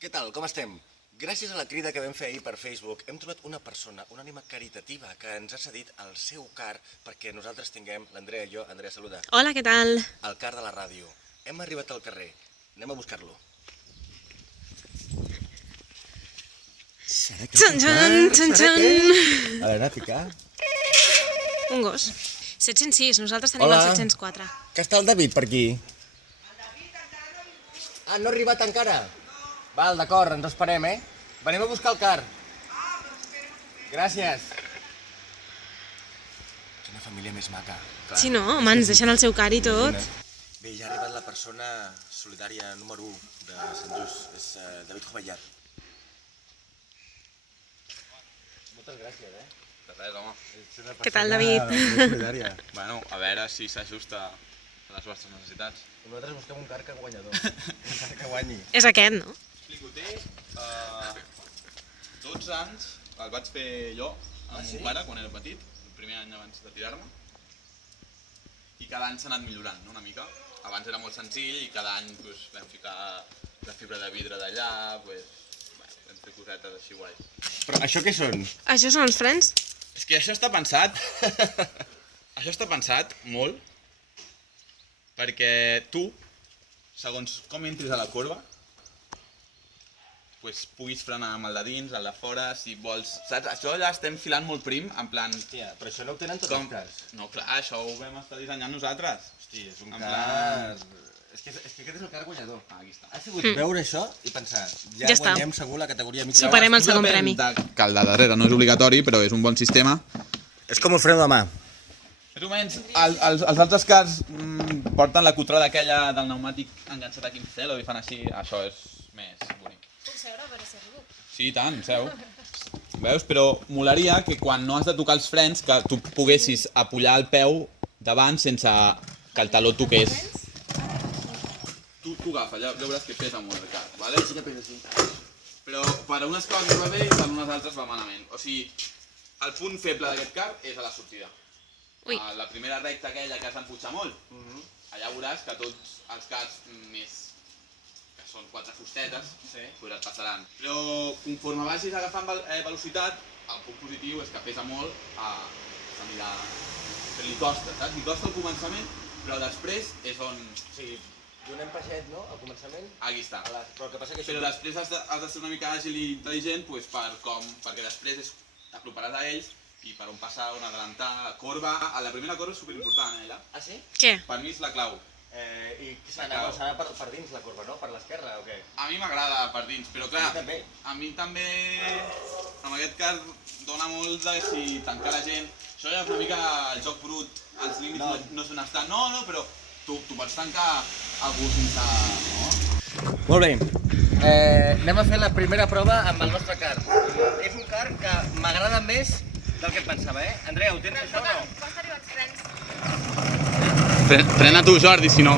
Què tal, com estem? Gràcies a la crida que vam fer ahir per Facebook, hem trobat una persona, una ànima caritativa, que ens ha cedit el seu car perquè nosaltres tinguem, l'Andrea i jo, Andrea, saluda, Hola, què tal? el car de la ràdio. Hem arribat al carrer, anem a buscar-lo. Serà que Txan, txan, txan, txan. A veure, ficar. Un gos. 706, nosaltres tenim Hola. el 704. Que està el David per aquí? Ah, no ha arribat encara? Val, d'acord, ens esperem, Venim a buscar el car. Gràcies. Quina família més maca. Clar. Sí, no? Home, ens deixen el seu car i tot. Bé, ja ha arribat la persona solidària número 1 de Sant Just, és David Jovellar. Moltes gràcies, De res, home. Què tal, David? Solidària. Bueno, a veure si s'ajusta a les vostres necessitats. Nosaltres busquem un car que guanyador, un car que guanyi. És aquest, no? Explico, té 12 anys, el vaig fer jo amb mon pare quan era petit, el primer any abans de tirar-me, i cada any s'ha anat millorant, no, una mica. Abans era molt senzill i cada any doncs, vam ficar la fibra de vidre d'allà, vam fer cosetes així guais. Però això què són? Això són els frens? És que això està pensat, això està pensat molt, perquè tu, segons com entris a la corba, pues, puguis frenar amb el de dins, el de fora, si vols... Saps? Això ja estem filant molt prim, en plan... Hòstia, però això no ho tenen tots els cars. No, clar, això ho vam estar dissenyant nosaltres. Hosti, és un En car... plan- És que aquest és el car guanyador. Ah, aquí està. Ha sigut veure això i pensar, ja Ja està. guanyem segur la categoria mitja. Superem el segon premi. Que el de darrere no és obligatori, però és un bon sistema. És com el freno de mà. Més o menys, els altres cars porten la cotrada aquella del pneumàtic enganxat aquí en cel i fan així. Això és més bonic. Puc seure per ser segur? Sí, i tant, seu. Veus? Però molaria que quan no has de tocar els frens, que tu poguessis apujar el peu davant sense que el taló toqués. Tu agafa, ja veuràs que pesa molt el car, vale? Sí que pesa així. Però per a unes coses va bé i per a unes altres va malament. O sigui, el punt feble d'aquest car és a la sortida. Ui. A la primera recta aquella que has d'empujar molt, allà veuràs que tots els cars més que són 4 fustetes, pues et passaran. Però conforme vagis agafant velocitat, el punt positiu és que pesa molt, li costa, saps? Li costa al començament, però després és on... Sí, donem peixet, no?, al començament. Aquí està. Però el que passa que Però després has de ser una mica àgil i intel·ligent pues, perquè després t'aproparàs a ells i per on passar, on adelantar, corba. A la primera corba és superimportant, allà. Ah, sí? Què? Per mi és la clau. I s'ha d'anar per dins la corba, no? Per l'esquerra o què? A mi m'agrada per dins, però clar, A mi també. amb aquest cas dona molt de si tancar la gent. Això ja és una mica el joc brut, els límits no són estan. No, però tu pots tancar algú sense... No? Molt bé. Anem a fer la primera prova amb el nostre car. És un car que m'agrada més del que pensava, Andrea, ho tens això o no? Pots arribar als frens. Frena tu, Jordi, si no.